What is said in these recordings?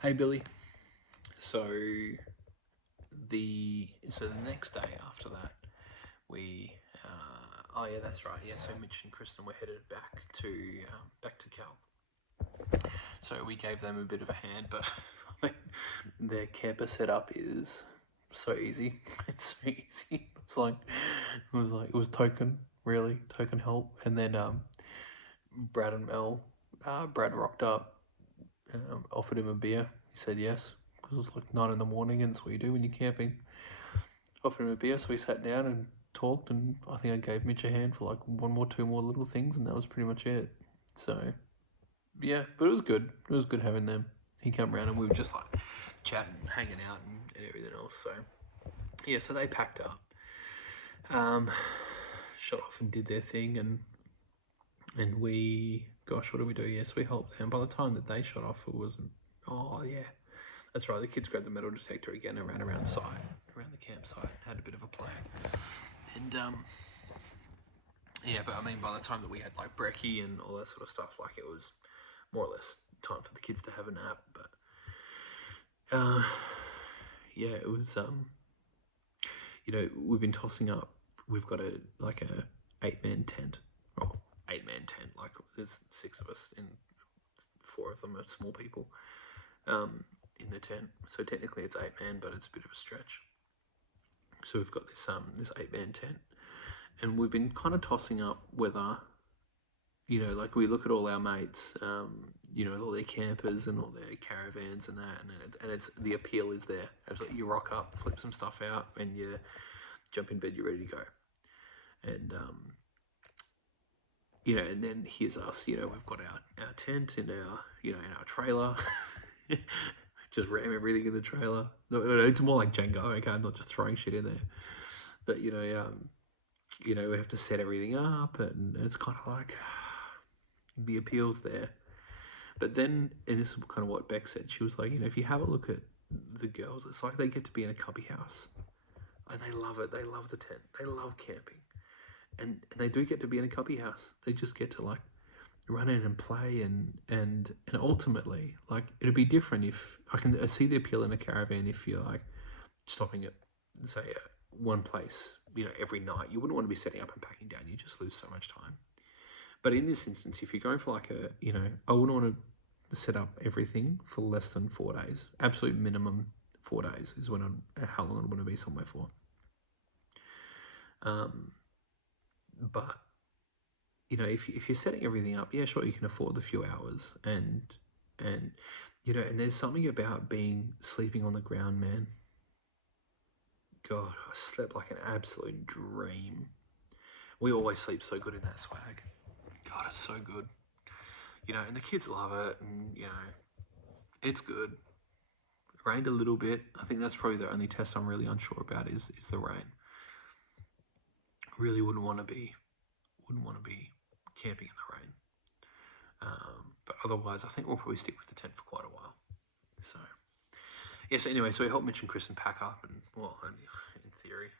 Hey Billy. So the next day after that, we oh yeah, that's right. Yeah, so Mitch and Kristen were headed back to Cal. So we gave them a bit of a hand, but I mean, their camper setup is so easy. It's so easy. It was token, really token help, and then Brad and Mel. Brad rocked up, offered him a beer. He said yes because it was like 9 in the morning, and that's what you do when you're camping. Offered him a beer, so we sat down and talked, and I think I gave Mitch a hand for like two more little things, and that was pretty much it. So yeah, but it was good. It was good having them. He came around and we were just like chatting, hanging out, and everything else. So yeah, so they packed up, shot off and did their thing, and we, gosh, what did we do? Yes, we helped them. By the time that they shot off, it was, oh yeah, that's right. The kids grabbed the metal detector again and ran around the campsite, had a bit of a play, and yeah. But I mean, by the time that we had like brekkie and all that sort of stuff, like it was more or less time for the kids to have a nap. But yeah, it was we've been tossing up. We've got a 8-man tent, or 8-man tent. Like there's 6 of us, and 4 of them are small people in the tent. So technically it's 8-man, but it's a bit of a stretch. So we've got this 8-man tent, and we've been kind of tossing up whether, like we look at all our mates, all their campers and all their caravans and that, and it's the appeal is there. Absolutely, you rock up, flip some stuff out, and you jump in bed, you're ready to go. And and then here's us. We've got our tent and in our trailer. Just ram everything in the trailer. No, it's more like Jenga. Okay, I'm not just throwing shit in there, but we have to set everything up, and it's kind of like the appeal's there. But then, and this is kind of what Beck said. She was like, if you have a look at the girls, it's like they get to be in a cubby house, and they love it. They love the tent. They love camping, and they do get to be in a cubby house. They just get to like run in and play, and ultimately, like, it'd be different if I see the appeal in a caravan if you're like stopping at, say, one place, every night. You wouldn't want to be setting up and packing down. You just lose so much time. But in this instance, if you're going for like I wouldn't want to set up everything for less than 4 days. Absolute minimum 4 days is how long I'd want to be somewhere for. But if you're setting everything up, yeah, sure, you can afford the few hours, and there's something about sleeping on the ground, man. God, I slept like an absolute dream. We always sleep so good in that swag. God, it's so good. And the kids love it, and it's good. It rained a little bit. I think that's probably the only test I'm really unsure about is the rain. Really wouldn't want to be camping in the rain. But otherwise, I think we'll probably stick with the tent for quite a while. So yes. Anyway, so we helped Mitch and Kristen pack up, and well, only in theory.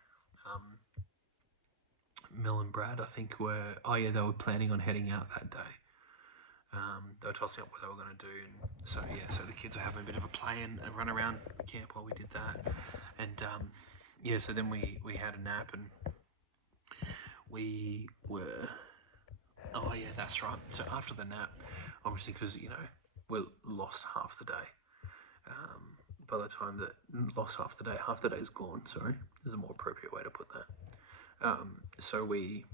Mel and Brad, I think, they were planning on heading out that day. They were tossing up what they were going to do, and so the kids were having a bit of a play and run around camp while we did that, and so then we had a nap, and we were, oh yeah, that's right. So after the nap, obviously, because we lost half the day. By the time that lost half the day's gone. Sorry, is a more appropriate way to put that. So we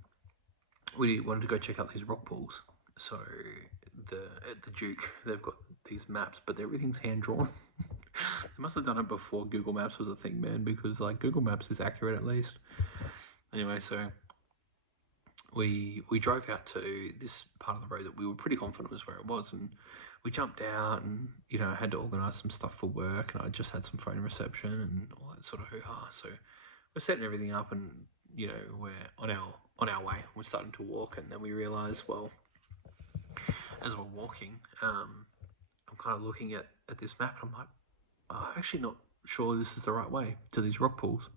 wanted to go check out these rock pools. So at the Duke, they've got these maps, but everything's hand drawn. They must have done it before Google Maps was a thing, man, because like Google Maps is accurate at least. Anyway, so we drove out to this part of the road that we were pretty confident was where it was, and we jumped out, and I had to organise some stuff for work, and I just had some phone reception and all that sort of hoo-ha. So we're setting everything up, and we're on our way. We're starting to walk, and then we realise, well, as we're walking, I'm kind of looking at this map, and I'm like, I'm actually not sure this is the right way to these rock pools.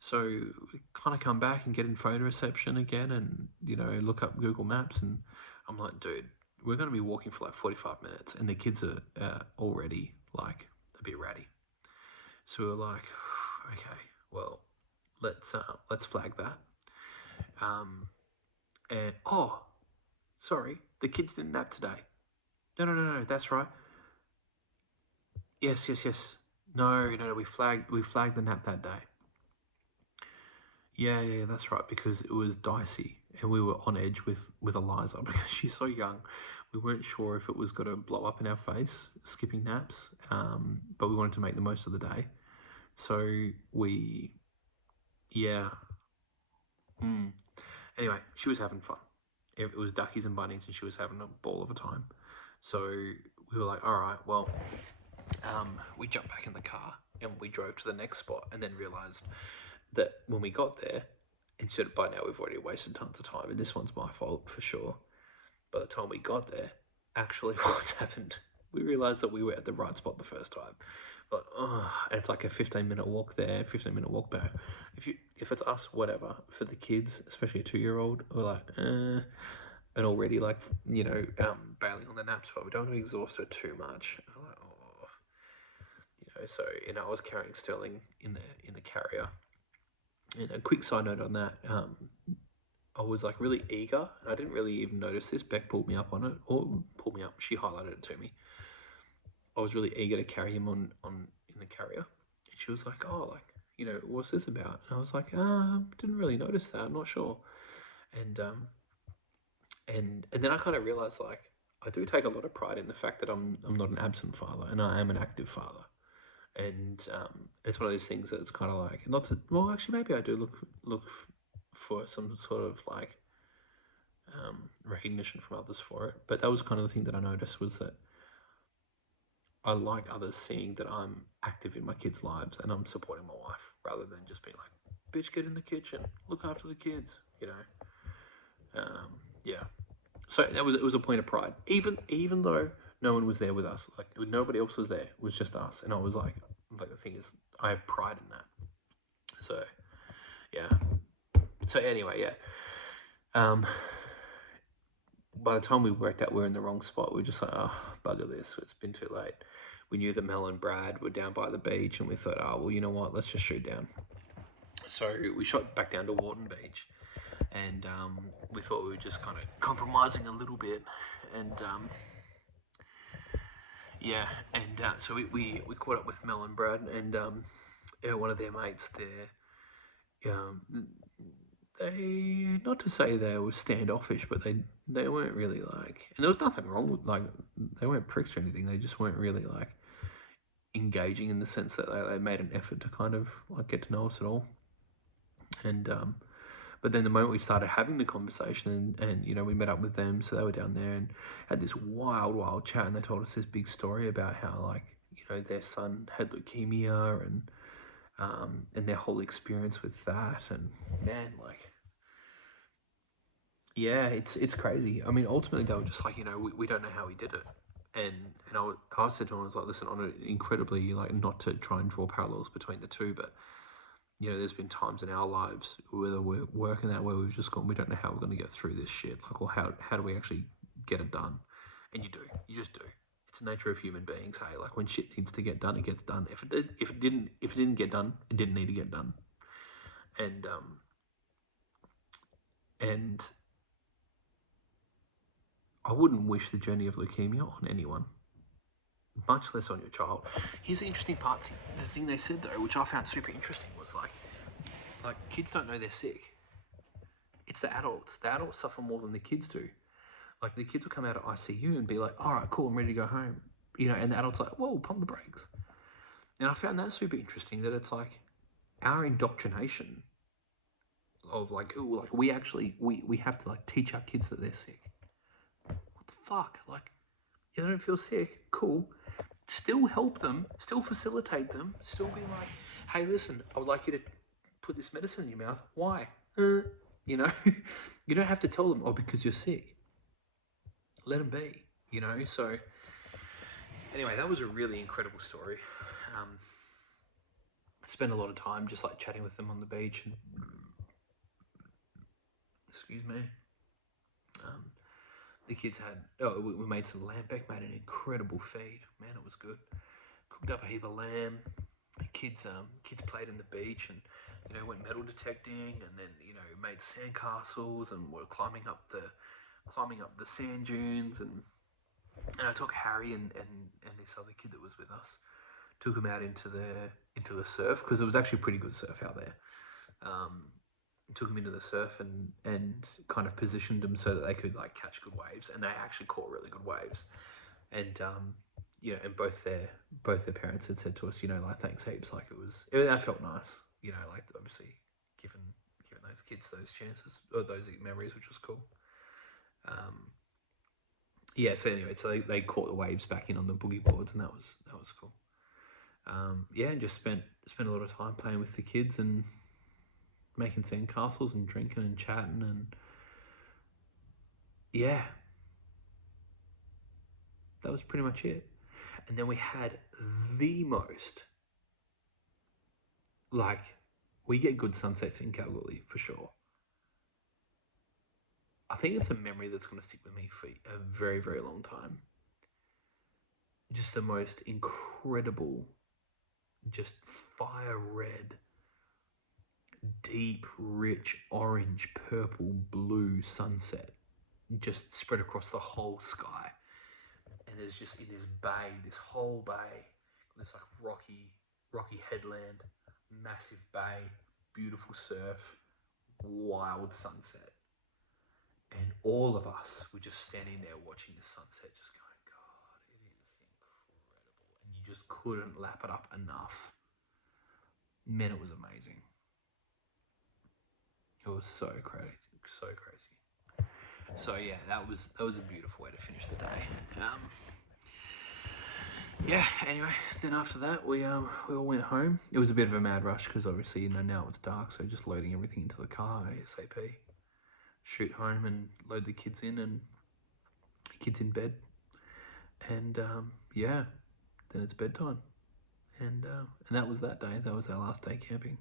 So we kind of come back and get in phone reception again, and look up Google Maps, and I'm like, dude, we're going to be walking for like 45 minutes, and the kids are already like a bit ratty. So we were like, okay, well, let's flag that. And sorry, the kids didn't nap today. No, that's right. Yes. No, we flagged the nap that day. Yeah, that's right, because it was dicey and we were on edge with Eliza because she's so young. We weren't sure if it was going to blow up in our face, skipping naps, but we wanted to make the most of the day. So Anyway, she was having fun. It was duckies and bunnies and she was having a ball of a time. So we were like, all right, well, we jumped back in the car and we drove to the next spot and then realised that when we got there, instead by now we've already wasted tons of time and this one's my fault for sure. By the time we got there, actually what's happened, we realised that we were at the right spot the first time. But and it's like a 15-minute walk there, 15-minute walk back. If it's us, whatever. For the kids, especially a 2-year-old, we're like, and already like bailing on the naps, but we don't want to exhaust her too much. I'm like, so I was carrying Sterling in the carrier. And a quick side note on that, I was like really eager, and I didn't really even notice this. Beck pulled me up on it, or pulled me up. She highlighted it to me. I was really eager to carry him on in the carrier, and she was like, "Oh, like what's this about?" And I was like, "Didn't really notice that. I'm not sure." And then I kind of realized like I do take a lot of pride in the fact that I'm not an absent father, and I am an active father. And it's one of those things that it's kind of like not to. Well, actually, maybe I do look for some sort of like recognition from others for it. But that was kind of the thing that I noticed, was that I like others seeing that I'm active in my kids' lives and I'm supporting my wife, rather than just being like, "Bitch, get in the kitchen, look after the kids," Yeah. So it was a point of pride, even though no one was there with us, like nobody else was there, it was just us, and I was like the thing is, I have pride in that. So yeah. So anyway, yeah. By the time we worked out we were in the wrong spot, we were just like, oh, bugger this, it's been too late. We knew that Mel and Brad were down by the beach, and we thought, oh, well, you know what, let's just shoot down. So we shot back down to Warden Beach, and we thought we were just kind of compromising a little bit, and so we caught up with Mel and Brad, and one of their mates there, they, not to say they were standoffish, but they weren't really like, and there was nothing wrong with, like, they weren't pricks or anything, they just weren't really like engaging in the sense that they made an effort to kind of like get to know us at all. And but then the moment we started having the conversation and we met up with them, so they were down there and had this wild chat, and they told us this big story about how, like, their son had leukemia and their whole experience with that, and man, like, yeah, it's crazy. I mean, ultimately they were just like, we don't know how he did it. And I said to him, I was like, listen, on an incredibly, like, not to try and draw parallels between the two, but there's been times in our lives, whether we're working that, where we've just gone, we don't know how we're going to get through this shit, like, or how do we actually get it done? And you just do. It's the nature of human beings. Hey, like, when shit needs to get done, it gets done. If it didn't get done, it didn't need to get done. And I wouldn't wish the journey of leukemia on anyone, much less on your child. Here's the interesting part. The thing they said, though, which I found super interesting, was like kids don't know they're sick. It's the adults. The adults suffer more than the kids do. Like, the kids will come out of ICU and be like, all right, cool, I'm ready to go home. And the adults are like, whoa, pump the brakes. And I found that super interesting, that it's like our indoctrination of like, ooh, like, we have to like teach our kids that they're sick. What the fuck? Like, if they don't feel sick, cool. Still help them, still facilitate them, still be like, hey, listen, I would like you to put this medicine in your mouth. Why? You don't have to tell them, oh, because you're sick. Let them be, So anyway, that was a really incredible story. I spent a lot of time just like chatting with them on the beach, and excuse me. The kids had, we made some lamb, made an incredible feed. Man, it was good. cooked up a heap of lamb. Kids played in the beach and went metal detecting, and then made sandcastles and were climbing up the sand dunes, and I took Harry and this other kid that was with us, took him out into the surf, because it was actually pretty good surf out there. Took them into the surf and kind of positioned them so that they could like catch good waves, and they actually caught really good waves. And and both their parents had said to us, like, thanks heaps. Like that felt nice, like obviously giving those kids those chances or those memories, which was cool. So anyway, so they caught the waves back in on the boogie boards, and that was cool. And just spent a lot of time playing with the kids and making sandcastles and drinking and chatting, and that was pretty much it. And then we had the most, like, we get good sunsets in Kalgoorlie for sure. I think it's a memory that's going to stick with me for a very, very long time. Just the most incredible, just fire red, deep, rich, orange, purple, blue sunset just spread across the whole sky. And there's just in this bay, this whole bay, this like rocky headland, massive bay, beautiful surf, wild sunset. And all of us were just standing there watching the sunset, just going, God, it is incredible. And you just couldn't lap it up enough. Man, it was amazing. It was so crazy, so crazy. So yeah, that was a beautiful way to finish the day. Anyway, then after that we all went home. It was a bit of a mad rush because obviously now it's dark, so just loading everything into the car ASAP, shoot home and load the kids in, and kids in bed, and then it's bedtime, and that was that day. That was our last day camping.